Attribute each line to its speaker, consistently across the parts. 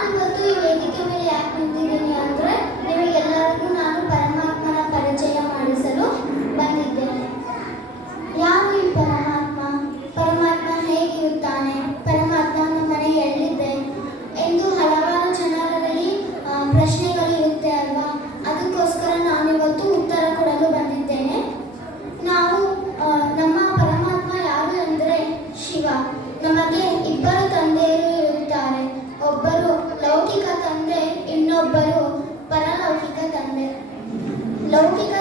Speaker 1: ನಾನು ಮತ್ತು ಲೌಕಿಕ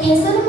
Speaker 1: 대수를